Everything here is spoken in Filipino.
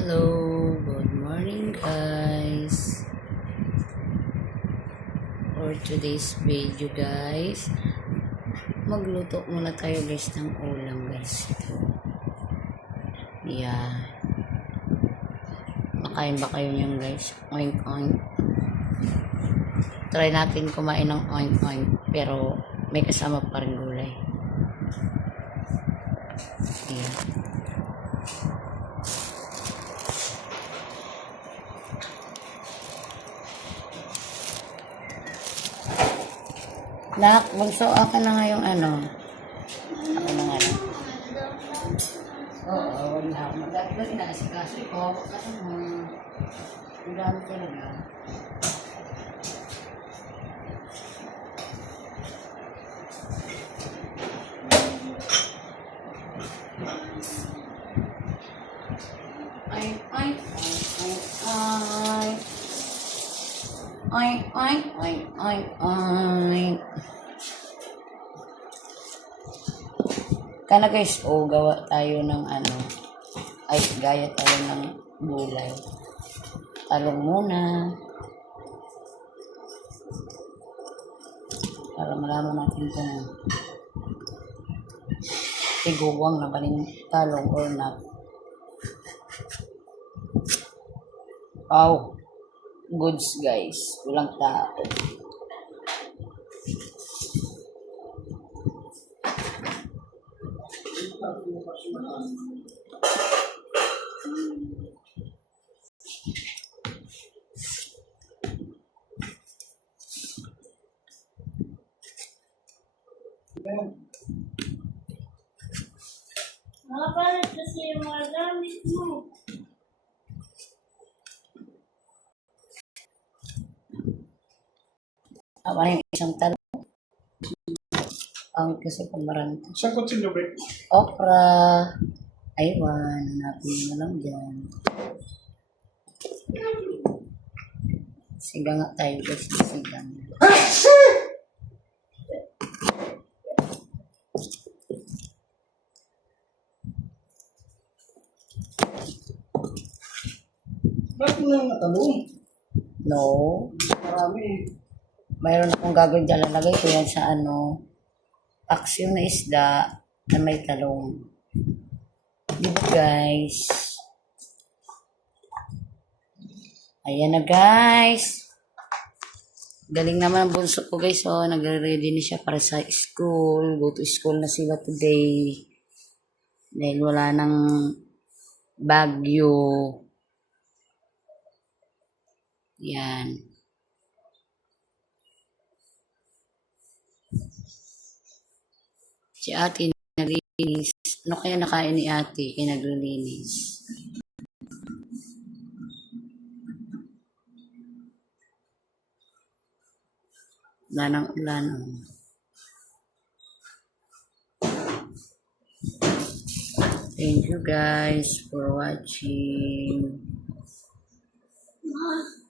Hello, good morning guys. For today's video guys, magluto muna tayo guys ng ulam guys. Yeah. Makain ba kayo niyan guys? Oink oink. Try natin kumain ng oink oink pero may kasama pa rin gulay. Yeah. Nak, bunso, akin na nga yung ano. Akin na nga lang. Oo, wala ako. Dati ko inaasikaso ko. Kasi ang dami talaga. Ay. Kana guys, gawa tayo ng ano, gaya tayo ng gulay. Talong muna. Para malaman natin kung tiguwang na ba ng talong or not. Oh, goods guys. Walang tao. Nakapalit kasi yung mga gamit mo. Yung isang talong. Ang kasi pamaranta. Saan kutsilyo, Bek? Okra. Aywan. Hanapin mo lang dyan. Siga nga tayo guys. Sigang. Bakit mo lang natalong? No. Marami. Mayroon akong gagawin dyan. Lalagay ko yan sa ano. Aksyon na isda na may talong. Diba guys? Ayan na guys. Galing naman ang bunso ko guys. Oh, nagre-ready na siya para sa school. Go to school na sila today. Dahil wala nang bagyo. Yan. Si ate naglinis. Ano kaya nakain ni ate kaya naglinis? Wala nang ulan. Thank you guys for watching.